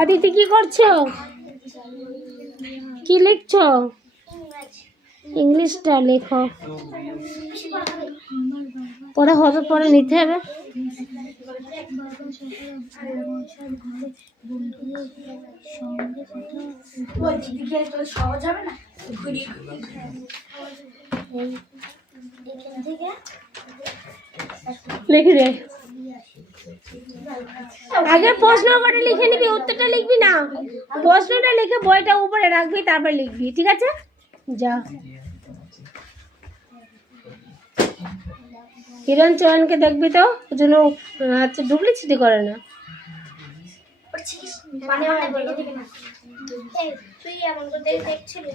অদিতি কি করছো? কি লিখছো? ইংলিশটা লেখো। পরে হবে, পরে নিতে হবে। লিখে দে। আগে প্রশ্ন করে লিখে নিবি, উত্তরটা লিখবি না। প্রশ্নটা লিখে বইটা উপরে রাখবি, তারপর লিখবি, ঠিক আছে? যা। হিরণ চয়নকে দেখবি তো, ওই জন্য হচ্ছে ডুপ্লিসিটি করে না।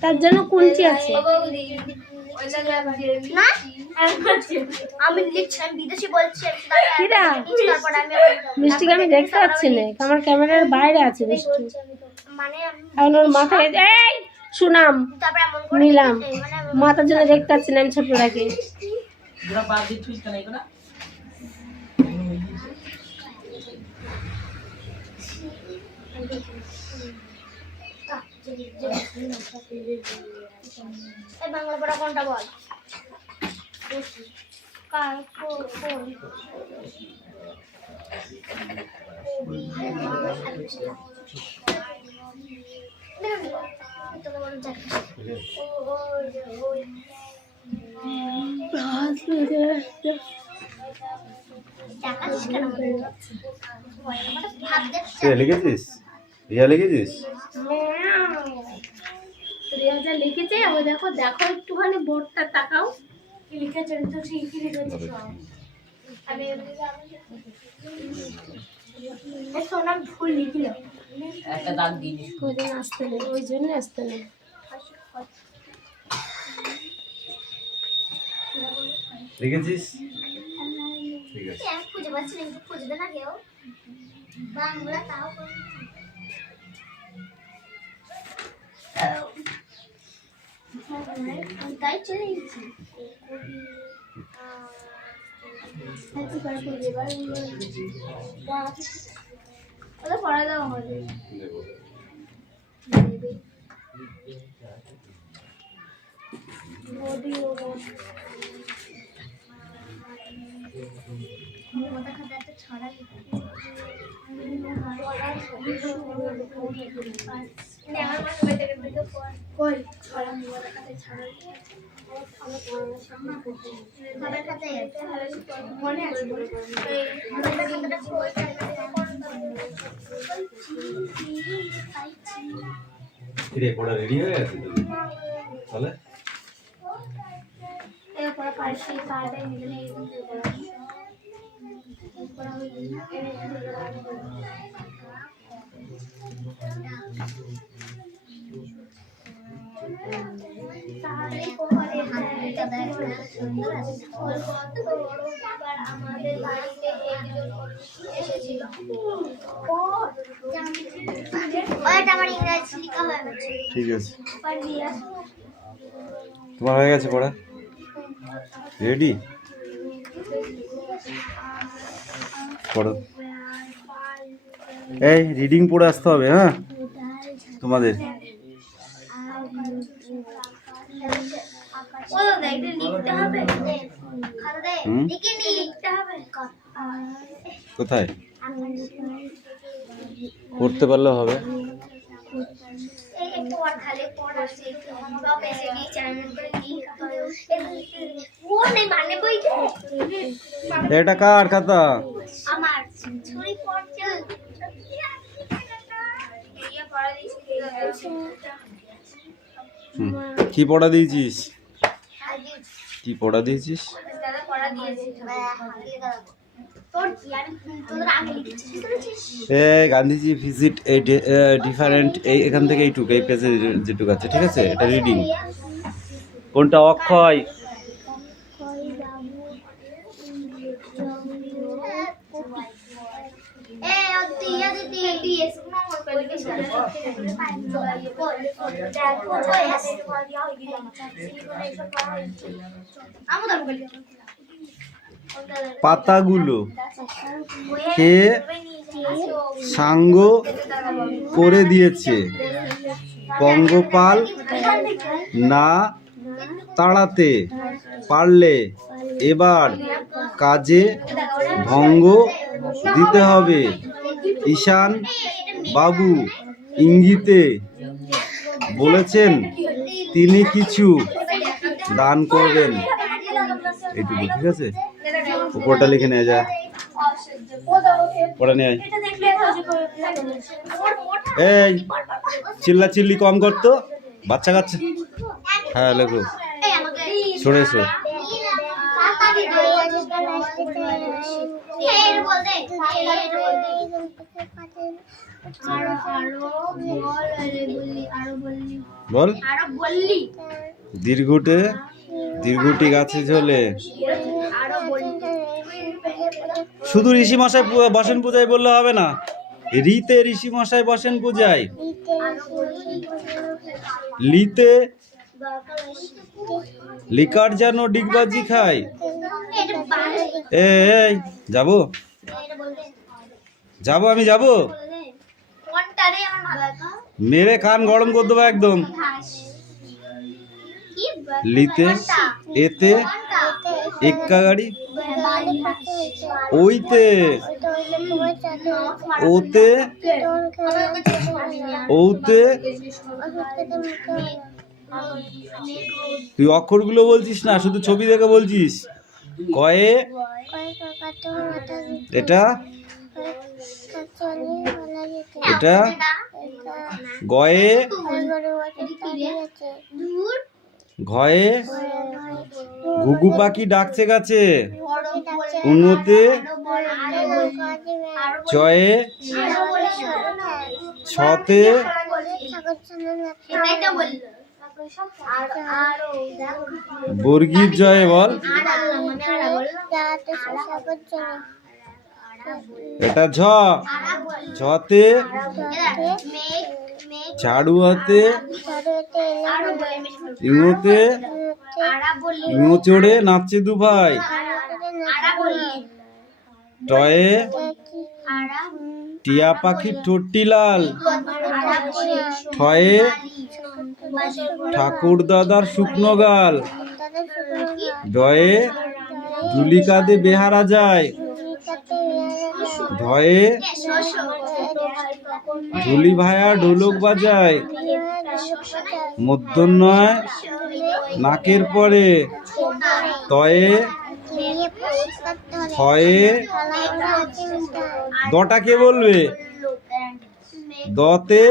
তার জন্য কুঞ্চি আছে। মিষ্টিকে আমি দেখতে পাচ্ছি না, আমার ক্যামেরার বাইরে আছে মিষ্টি। এখন ওর মাথায় এই সুনাম নিলাম, মাথার জন্য দেখতে পাচ্ছি না আমি ছোটটাকে। বাংলা পড়া কোনটা বল? লিখেছিস? রিয়া লিখেছিস? রিয়া যা লিখেছে, ও দেখো দেখো একটুখানি বোর্ডটা তাকাও, কি লিখেছে তো ঠিকই লিখেছে সব। আমি সোনাম ফুল লিখল, একটা দাগ দিই, ওই জন্য আসতে নেই, ওই জন্য আসতে নেই। লিখেছিস? ঠিক আছে। আমি খুঁজে পাচ্ছি না, একটু খুঁজবে না কেউ? বাংলা তাও তাই চলে গেছি। পড়া দাও আমাদের। পড়া রেডি হয়ে গেছে তাহলে? পড়া পারছি, তাড়াতাড়ি নিলে আমাদের বাড়িতে একজন এসেছিল। আমার ইংরেজি লেখা হয়ে গেছে। ঠিক আছে, তোমার হয়ে গেছে পড়া রেডি? পড়ো। এই রিডিং পড়ে আসতে হবে, হ্যাঁ তোমাদের। কোথায় পড়তে পারলে হবে? এটা কার খাতা? আমার কি পড়া দিয়েছিস? কি পড়া দিয়েছিস? গান্ধীজি ভিজিট এই ডিফারেন্ট, এই এখান থেকে এইটুকু, এই পেজে যেটুকু আছে, ঠিক আছে? এটা রিডিং। কোনটা অক্ষয়? পাতাগুলো খেয়ে সাঙ্গ করে দিয়েছে, পঙ্গপাল না তাড়াতে পারলে এবার কাজে ভঙ্গ দিতে হবে। ঈশান বাবু ইঙ্গিতে বলেছেন তিনি কিছু দান করবেন। এইটুকু ঠিক আছে, উপরটা লিখে নেওয়া যায়, পড়া নেয়। এই চিল্লি কম করতো, বাচ্চা কাচ্চা। হ্যাঁ লেখো, সরে এসো। বল। দীর্ঘটি গাছে ঝোলে। শুধু ঋষি মশাই বসেন পূজায় বললে হবে না, রিতে ঋষি মশাই বসেন পূজায়। লিতে লিকার যেন ডিগবাজি খায়। এই যাবো আমি যাবো, মেরে কান গরম করে দেবো একদম। লিতে এতে এক্কা গাড়ি, ওইতে ওতে ওতে। তুই অক্ষরগুলো বলছিস না, শুধু ছবি দেখে বলছিস। কয়ে এটা এটা, গয়ে ঘয়ে ঘুঘু পাখি ডাকছে গাছে, উন্নতে চয়ে ছতে বর্গীর জয়ে বল। এটা ঝ, ঝতে ঝাড়ু হাতে, ইঙোতে ইঙো চড়ে নাচছে দু ভাই। টয়ে টিয়া পাখির ঠোঁটটি লাল। ঠয়ে ঠাকুর দাদার শুকনো গাল। ডয়ে ঝুলি কাঁধে বেহারা যায়। ধয়ে ঝুলি ভায়া ঢোলক বাজায়। মূর্ধন্যয় নাকের পরে। তয়ে হয়ে দটা কে বলবে? দতে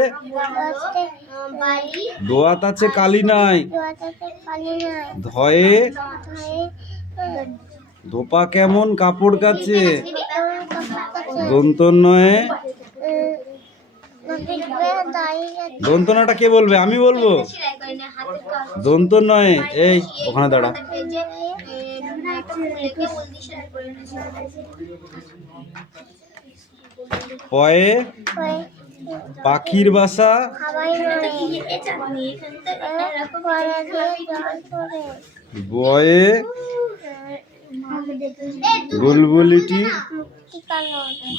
দোয়াত আছে কালি নাই। ধয়ে ধোপা কেমন কাপড় কাছে। দন্তন্যয়ে দন্তনাটা কে বলবে? আমি বলবো। দন্তন্যয়ে এই ওখানে দাঁড়া। পয়ে পাখির বাসা। বয়ে বুলবুলিটি।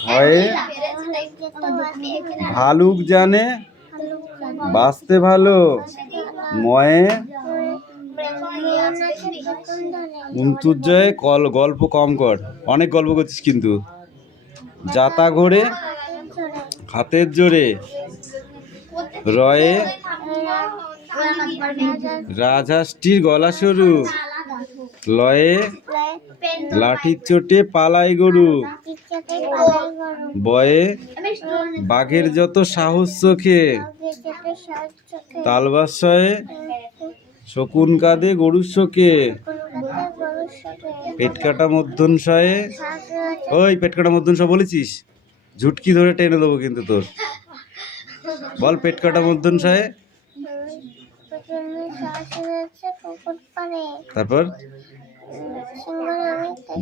ভয়ে ভালুক জানে বাঁচতে ভালো। ময়ে মুন্তুজয়ে গল্প কম কর, অনেক গল্প করছিস কিন্তু। জাতা ঘোরে হাতের জোরে। রয়ে রাজহাঁসটির গলা সরু। লয়ে লাঠির চোটে পালাই গরু। বয়ে বাঘের যত সাহস চোখে। তালবাসয়ে শকুন কাঁদে গরুর শোকে। পেটকাটা মধ্যনশয়ে ওই পেটকাটা মধ্যনশ বলেছিস, ঝুটকি ধরে টেনে দেবো কিন্তু তোর। বল পেটকাটা মধ্যনশয়ে। তারপর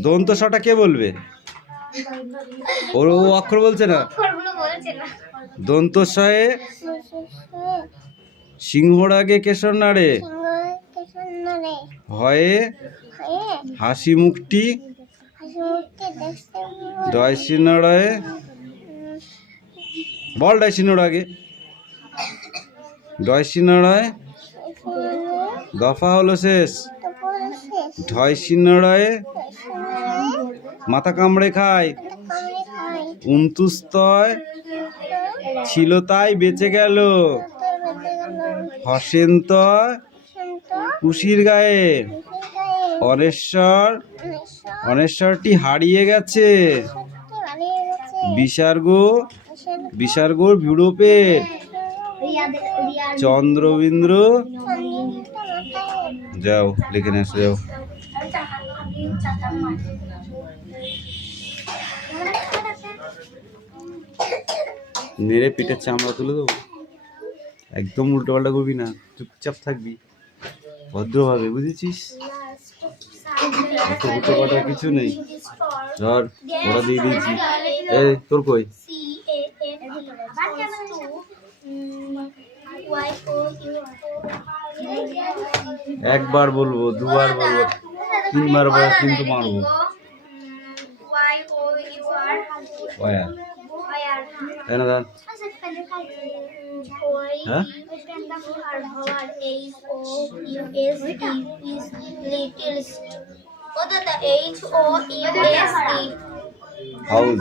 দন্ত শটা কে বলবে? ও অক্ষর বলছে না। দন্তস্বয়ে সিংহর আগে কেশর নাড়ে, হয়ে হাসি মুখটি ডয়সিনড়ে, বল ডয়সিনড় আগে, ডয়সিনড়ে দফা হলো শেষ, ঢয়সিনড়ে মাথা কামড়ে খায়, উন্তুস্তয় ছিল তাই বেঁচে গেল, হসেন্ত কুশির গায়ে, অনেশ্বর অনেশ্বরটি হারিয়ে গেছে, বিসর্গ বিড়োপের, চন্দ্রবিন্দ্র যাও লিখে নিয়ে আসো যাও। নেড়ে পিঠের চামড়া তুলে দেবো, একদম উল্টো পাল্টা করবি না, চুপচাপ থাকবি ভদ্রভাবে, বুঝেছিস? উল্টো পাল্টা কিছু নেই, ধর ওরা দিয়ে দিয়েছি। এই তোর কই? একবার বলবো, দুবার বলবো, তিনবার বলবো কিন্তু মারবো। তাই না দাদা? হ্যাঁ হাউস,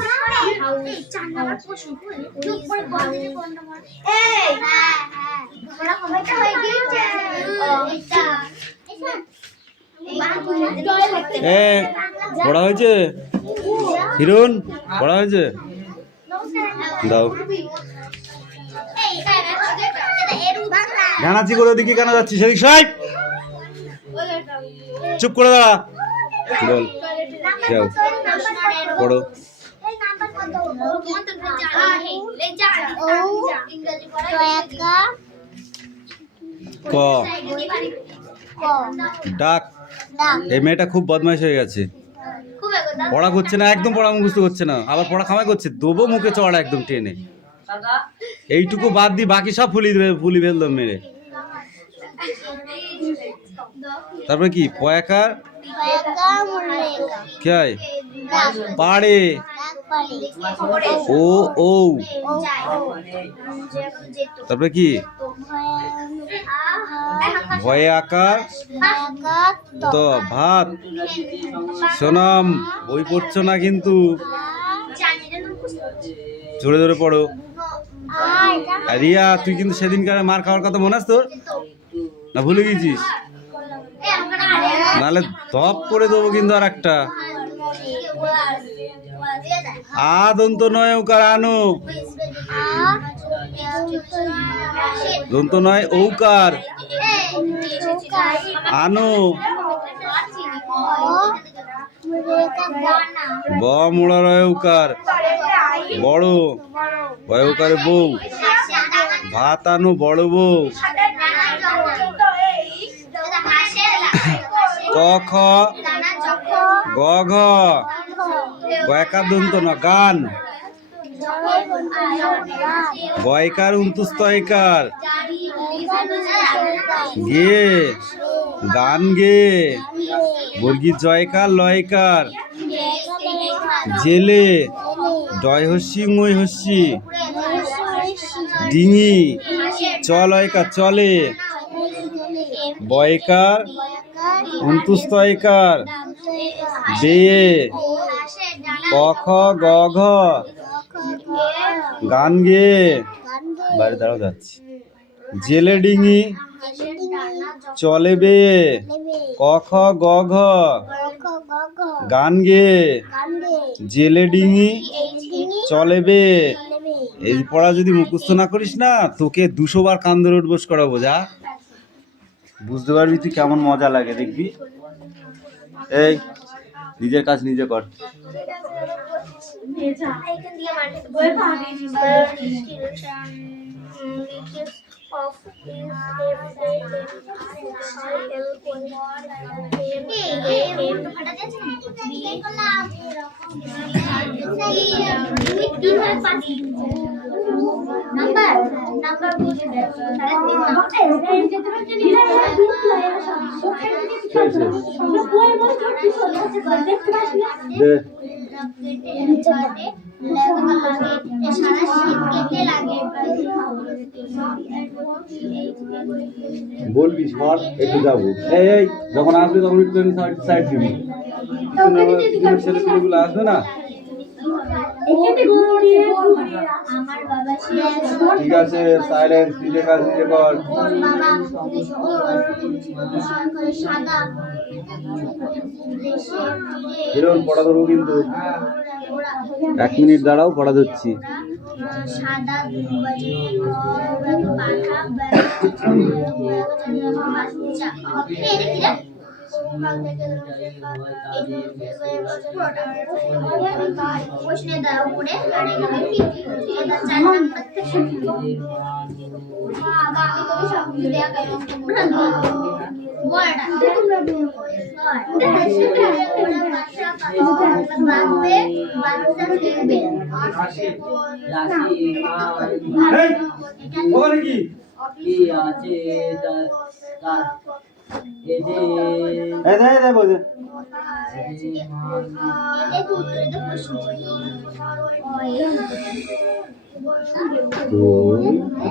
পড়া হয়েছে হিরণ, পড়া হয়েছে, দাও। জানাচ্ছি করে দিকে কেন যাচ্ছি, সেদিক সাহেব চুপ করে দাঁড়া, বল যাও পড়ো। ক ডাক। এই মেয়েটা খুব বদমাইশ হয়ে গেছে, পড়া করছে না, একদম পড়া মুখস্থ করছে না, আবার পড়া খামাই করছে, দেবো মুখে চড়া একদম টেনে। এইটুকু বাদ দিয়ে বাকি সব ফুলি ফেললাম মেরে। তারপরে কি পয়াকার কে পাড়ে, ও ও তারপরে কি ভয়ে আকার তো ভাত। সোনাম বই পড়ছো না কিন্তু, জোরে জোরে পড়ো। রিয়া তুই কিন্তু সেদিনকার মার খাওয়ার কথা মনে আছে তোর না, ভুলে গেছিস? নাহলে ধপ করে দেবো কিন্তু। আর একটা দন্ত নয় ওকার আনো, দন্ত নয় ঔকার আনো, ব মোড়া রয় উকার বড়, বয়কারে বউ, ভাত আনো বড় বউ। ক খ গ ঘ, গয়কার দন্ত ন গান, গয়কার উন্তুস্তয়কার গে, গান গে, বর্গী জয়কার লয়কার, জেলে ডয় হস্যি মই হস্যি, ডিঙি চলয়কার চলে, বয়কার উন্তুস্তয়কার বেয়ে, ক খ গ ঘ, গান গে, বাইরে দাঁড়াও যাচ্ছি, জেলে ডিঙি চলে বেয়ে, ক খ গ ঘ, গান গে, জেলে ডিঙি চলে বেয়ে। এই পড়া যদি মুখস্থ না করিস না, তোকে 200 বার কান ধরে উঠবোস করাবো, যা বুঝতে পারবি তুই কেমন মজা লাগে, দেখবি। এই নিজের কাজ নিজে কর। নাম্বার বুঝবে দে বলবি সর একটু যাবো। এই যখন আসবে তখন একটু সাইড দিবি, ছেলেগুলো আসবে না। আমার বাবা ঠিক আছে, সাইলেন্স, নিজের কাজ নিজে কর। সাদা এরকম পড়া ধরবো কিন্তু 1 মিনিট দাঁড়াও, পড়া ধরছি। সাদা ওখানে কি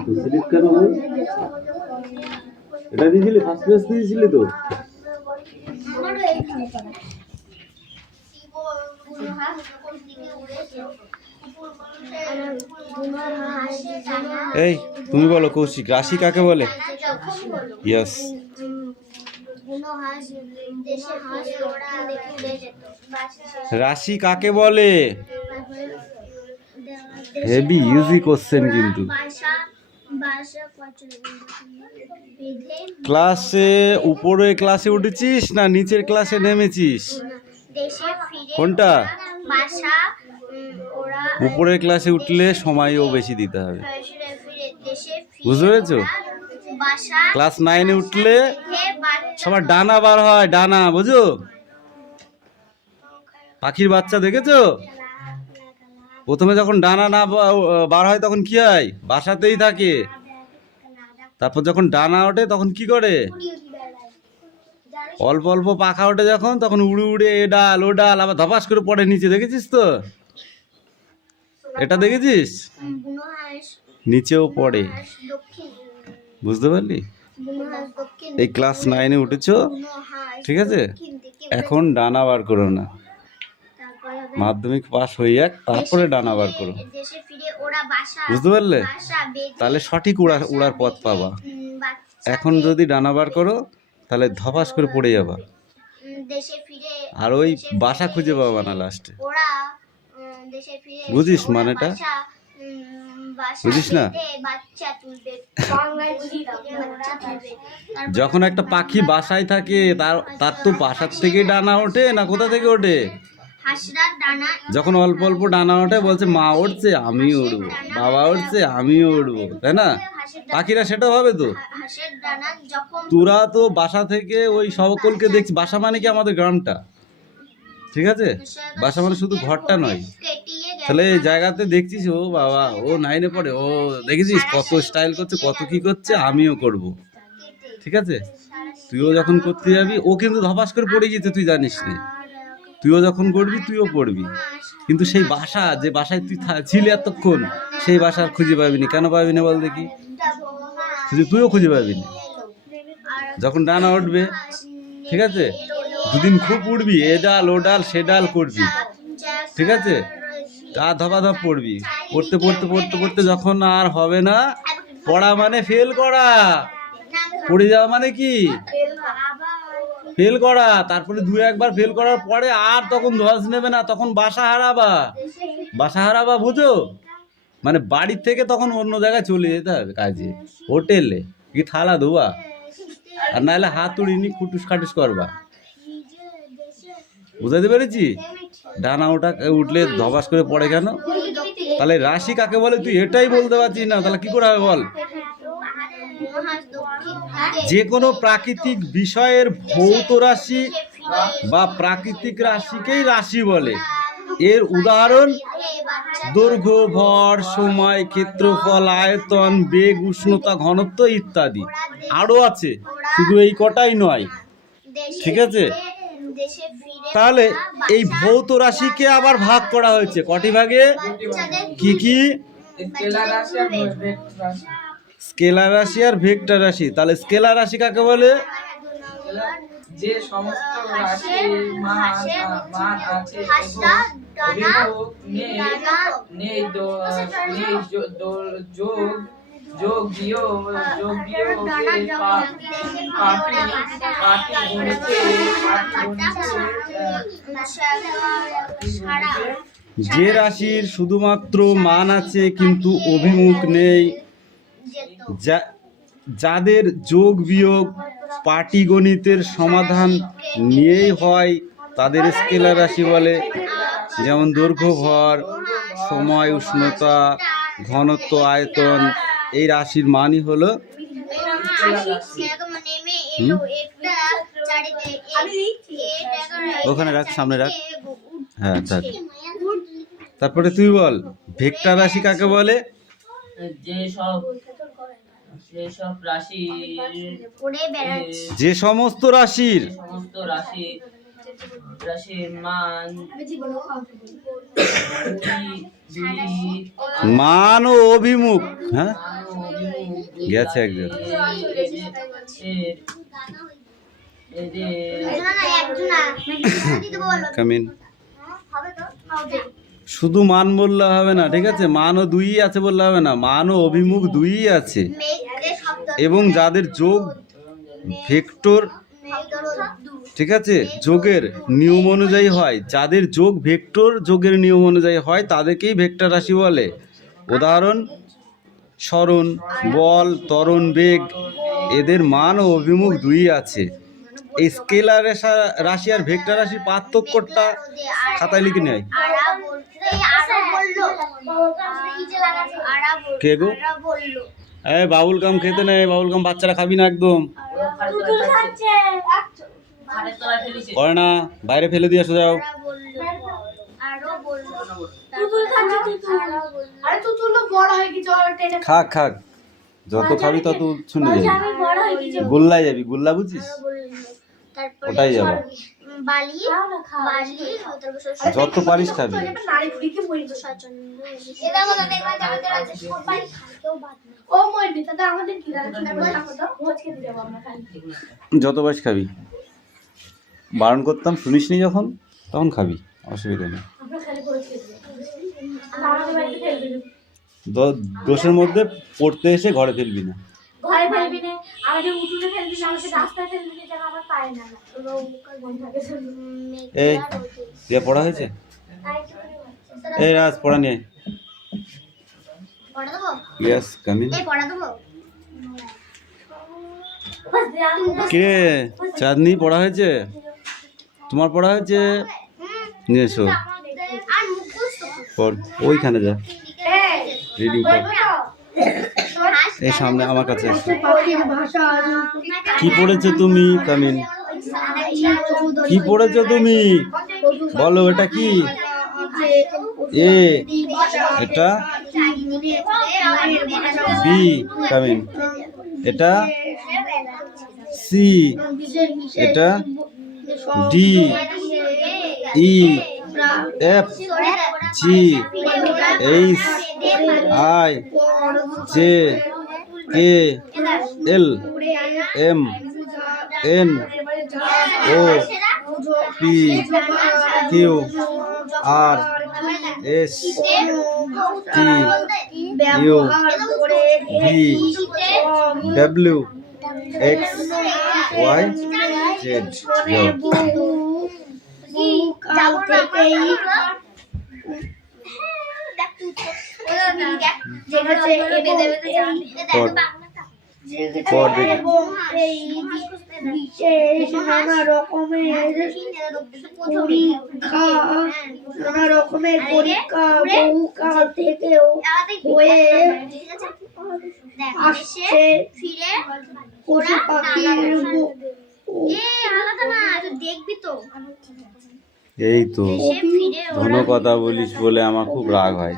বলছে কেন ভাই? এটা দিয়েছিলি, ফার্স্ট ক্লাস দিয়েছিলি তো? এই তুমি বলো কৌশিক, রাশি কাকে বলে? ইয়েস। রাশি কাকে বলে? হেভি ইজি কোশ্চেন কিন্তু। ক্লাসে উপরে ক্লাসে উঠেছিস না নিচের ক্লাসে নেমেছিস? কোনটা? উপরের ক্লাসে উঠলে সময়ও বেশি দিতে হবে, বুঝতে পেরেছো? ক্লাস 9-এ উঠলে সবার ডানা বার হয়, ডানা, বুঝো? পাখির বাচ্চা দেখেছো? প্রথমে যখন ডানা না বার হয় তখন কি হয়? বাসাতেই থাকে। তারপর যখন ডানা ওঠে তখন কি করে? অল্প অল্প পাখা ওঠে যখন, তখন উড়ে উড়ে এ ডাল ও ডাল আবার ধপাস করে পড়ে নিচে, দেখেছিস তো? এটা দেখেছিস? নিচেও পড়ে, বুঝতে পারলি? এই ক্লাস 9-এ উঠেছো, ঠিক আছে? এখন ডানা বার করো না, মাধ্যমিক পাস হয়ে যাক, তারপরে ডানা বার করো, বুঝতে পারলে? তাহলে সঠিক উড়ার পথ পাবা। এখন যদি ডানা বার করো তাহলে ধপাস করে পড়ে যাবা, আর ওই বাসা খুঁজে পাবা না লাস্টে। বুঝিস মানেটা? বুঝিস না? যখন একটা পাখি বাসায় থাকে তার তো বাসার থেকে ডানা ওঠে না, কোথা থেকে ওঠে? যখন অল্প অল্প ডানা ওঠে বলছে মা উঠছে আমিও উড়বো, বাবা উঠছে আমিও উড়বো, তাই না? পাখিরা সেটা ভাবে তো। তোরা তো বাসা থেকে ওই সকলকে দেখছি, বাসা মানে কি আমাদের গ্রামটা, ঠিক আছে? বাসা মানে শুধু ঘরটা নয়। তাহলে এই জায়গাতে দেখছিস ও বাবা ও 9-এ পড়ে, ও দেখেছিস কত স্টাইল করছে, কত কি করছে, আমিও করব, ঠিক আছে? তুইও যখন করতে যাবি, ও কিন্তু ধপাস করে পড়ে গেছে, তুই জানিস না। তুইও যখন করবি তুইও পড়বি, কিন্তু সেই বাসা যে বাসায় তুই ছিলি এতক্ষণ, সেই বাসা খুঁজে পাবি না। কেন পাবি না বল দেখি? তুইও খুঁজে পাবি না। যখন ডানা উঠবে, ঠিক আছে, দুদিন খুব উড়বি, এ ডাল ও ডাল সে ডাল করবি, ঠিক আছে? তা ধপাধপ পড়বি, পড়তে পড়তে পড়তে পড়তে যখন আর হবে না, পড়া মানে ফেল করা, পড়ে যাওয়া মানে কি? ফেল করা। তারপরে 2-1 ফেল করার পরে আর তখন ধস নেবে না, তখন বাসা হারাবা। বাসা হারাবা বুঝো? মানে বাড়ির থেকে তখন অন্য জায়গায় চলে যেতে হবে কাজে, হোটেলে কি থালা ধোয়া, আর নাহলে হাত উড়িনি খুটুস খাটুস করবা, বুঝাতে পেরেছি? ডানা উঠলে ধপাস করে পড়ে কেন? তাহলে রাশি কাকে বলে তুই এটাই বলতে পারছিস না, তাহলে কি করে হবে বল? যে কোনো প্রাকৃতিক বিষয়ের ভৌত রাশি বা প্রাকৃতিক রাশিকেই রাশি বলে। এর উদাহরণ দৈর্ঘ্য, ভর, সময়, ক্ষেত্রফল, আয়তন, বেগ, উষ্ণতা, ঘনত্ব ইত্যাদি। আরো আছে, শুধু এই কটাই নয়। ঠিক আছে, তাহলে এই ভৌত রাশিকে আবার ভাগ করা হয়েছে কটি ভাগে? কি কি? স্কেলার রাশি আর ভেক্টর রাশি। তাহলে স্কেলার রাশি কাকে বলে? যে সমস্ত রাশির মান আছে অভিমুখ নেই যোগ বিয়োগ যে রাশির শুধুমাত্র মান আছে কিন্তু অভিমুখ নেই, যাদের যোগ বিয়োগ পাটিগণিতের সমাধান নিয়েই হয়, তাদের স্কেলার রাশি বলে। যেমন দৈর্ঘ্য, ভর, সময়, উষ্ণতা, ঘনত্ব, আয়তন, এই রাশির মানই হলো। ওখানে রাখ, সামনে রাখ। হ্যাঁ, তারপরে তুই বল, ভেক্টর রাশি কাকে বলে? যে সমস্ত রাশির মান ও অভিমুখ, হ্যাঁ গেছে একজন। কামিন, শুধু মান বললে হবে না, ঠিক আছে? মানও দুই আছে বললে হবে না, মান ও অভিমুখ দুই আছে। এবং যাদের যোগ ভেক্টর, ঠিক আছে, যোগের নিয়ম অনুযায়ী হয়, যাদের যোগ ভেক্টর যোগের নিয়ম অনুযায়ী হয়, তাদেরকেই ভেক্টর রাশি বলে। উদাহরণ: সরণ, বল, ত্বরণ, বেগ, এদের মান ও অভিমুখ দুই আছে। এই স্কেলার রাশি আর ভেক্টর রাশির পার্থক্যটা খাতায় লিখে নেয়। কে গো? বাবুল গাম খেতে নেই, বাবুল গাম বাচ্চারা খাবি না একদম। করে না, বাইরে ফেলে দিয়ে আসো, যাও। খাক খাক, যত খাবি তত শুনে যাবি। গোল্লায় যাবি, গোল্লা বুঝিস? ওটাই যাবো, যত পারিস খাবি। যত পারিস খাবি। বারণ করতাম, শুনিসনি যখন, তখন খাবি, অসুবিধা নেই। দোষের মধ্যে পড়তে এসে ঘরে ফেলবি না। এই দিয়ে পড়া হয়েছে? এই রাজ, পড়া নিয়ে। Yes, coming. কে? চাঁদনি, পড়া হয়েছে? তোমার পড়া হয়েছে? নিয়ে এসো, পড়। ওইখানে যা, রিডিং পড়। এই সামনে আমার কাছে এসো। কি পড়েছো তুমি, কামিন? কি পড়েছো তুমি? বলো, এটা কি? এ, এটা বি, কামিন। এটা সি, এটা D, E, F, G, H, I, J, K, L, M, N, O, P, Q, R, S, T, you, V, W, x, Y, Z. নানা রকমের পরীক্ষা বহুকাল থেকেও হয়ে আসছে। পশু পাখির দেখবি তো এই তো সে ফিরে কোনো কথা বলিস বলে আমার খুব রাগ হয়।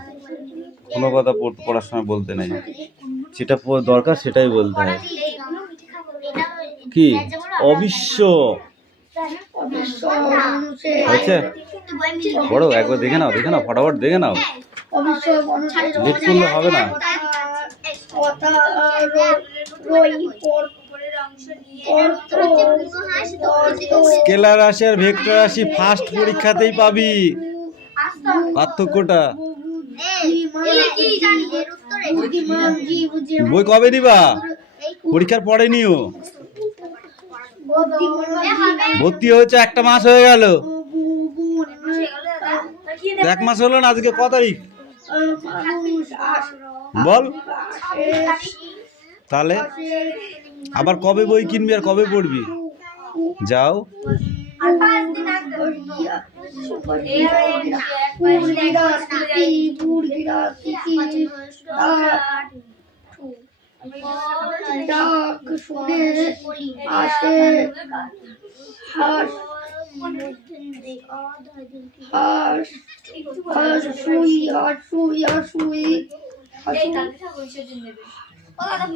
কোনো কথা পড়ার সময় বলতে নেই, যেটা দরকার সেটাই বলতে হয়। কি অবিশ্ব হয়েছে? বড় একবার দেখে নাও, দেখে নাও, ফটাফট দেখে নাও। লেট করলে হবে না। স্কেলার রাশি আর ভেক্টর রাশি ফার্স্ট পরীক্ষাতেই পাবি পার্থক্যটা। বই কবে দিবা? পরীক্ষার পরে নিও। ভর্তি হয়েছে 1 মাস হয়ে গেল। 1 মাস হলো না, আজকে কত তারিখ বল? তাহলে আবার কবে বই কিনবি আর কবে পড়বি? যাও। ডাক শুনে আসে হাস হাস হাস শুই হাস শুই হাস শুই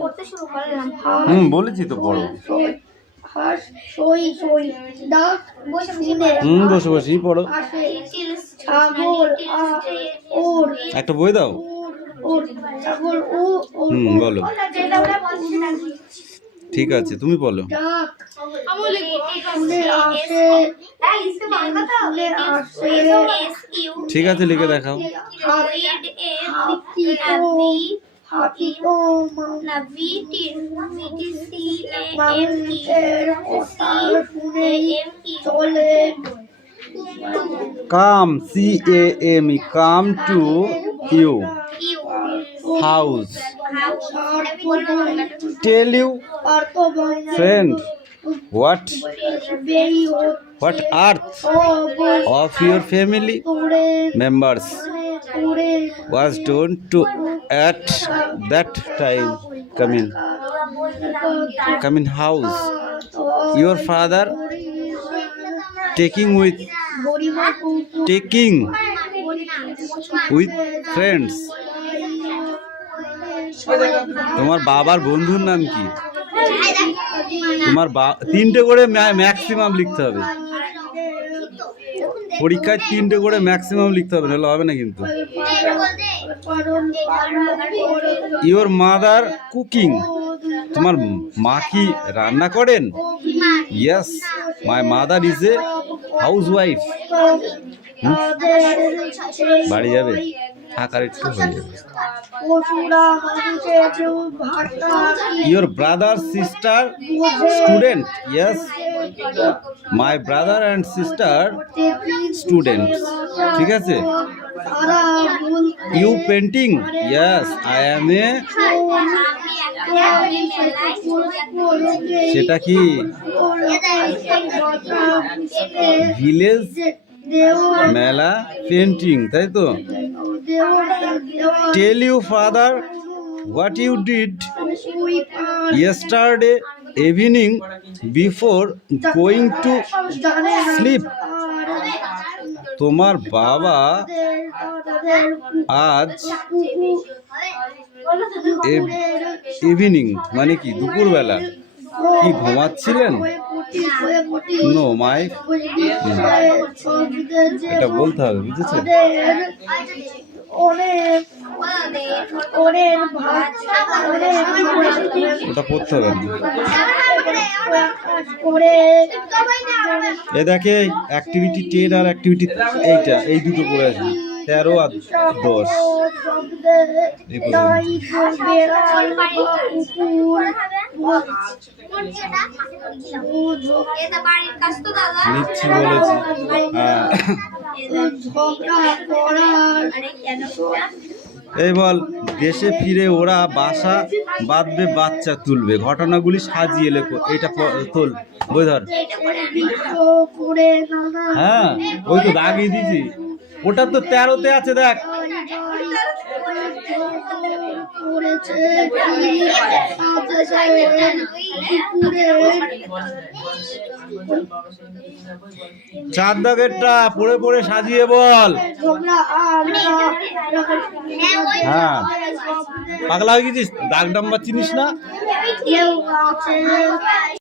পড়তে শুরু করলাম। বলেছি তো পড়ো। হাস সই সই ডাক শুনে বসে বসেই পড়ো। আসে ছাগল ওর একটা বই দাও। ওর ছাগল ও বলো। ঠিক আছে, তুমি বলো। ডাক শুনে আসে শুনে আসে ঠিক আছে, লিখে দেখাও। হাতি তো মানুষের কথা শুনে চলে। কাম CAM come to you house tell you friend what earth of your family members was done to at that time come in house your father taking with friends। তোমার বাবার বন্ধুর নাম কি? তোমার 3টে করে ম্যাক্সিমাম লিখতে হবে পরীক্ষায়, 3টে করে ম্যাক্সিমাম লিখতে হবে, নাহলে হবে না কিন্তু। ইওর মাদার কুকিং, তোমার মা কি রান্না করেন? Yes my mother is a housewife. বাড়ি যাবে, থাকার একটু হয়ে যাবে। Your brother sister student? Yes my brother and sister student. ঠিক আছে। You painting? Yes I am a. সেটা কি? ভিলেজ মেলা পেন্টিং, তাই তো? Tell you father what you did yesterday evening before going to sleep। তোমার বাবা আজ ইভিনিং মানে কি দুপুরবেলা কি ঘুমাচ্ছিলেন? নো মাই, এটা বলতে হবে, বুঝেছো? ওটা পড়তে হবে না। এ দেখে অ্যাক্টিভিটি 10 আর অ্যাক্টিভিটি 8, এই দুটো করে আছে 13 আর 10। লিখছি বলেছি। হ্যাঁ এই বল, দেশে ফিরে ওরা বাসা বাঁধবে, বাচ্চা তুলবে, ঘটনাগুলি সাজিয়ে লেখো। এইটা তোল, বই ধর। হ্যাঁ ওই তো দাগিয়ে দিয়েছি, ওটা তো 13তে আছে, দেখ। বল বাবা সেই মেয়েটা বল বল চার দাগেরটা পড়ে পড়ে সাজিয়ে বল। তোমরা হ্যাঁ পাগলা হয়ে গেছিস, দাগ নাম্বার চিনিস না? কেউ আছে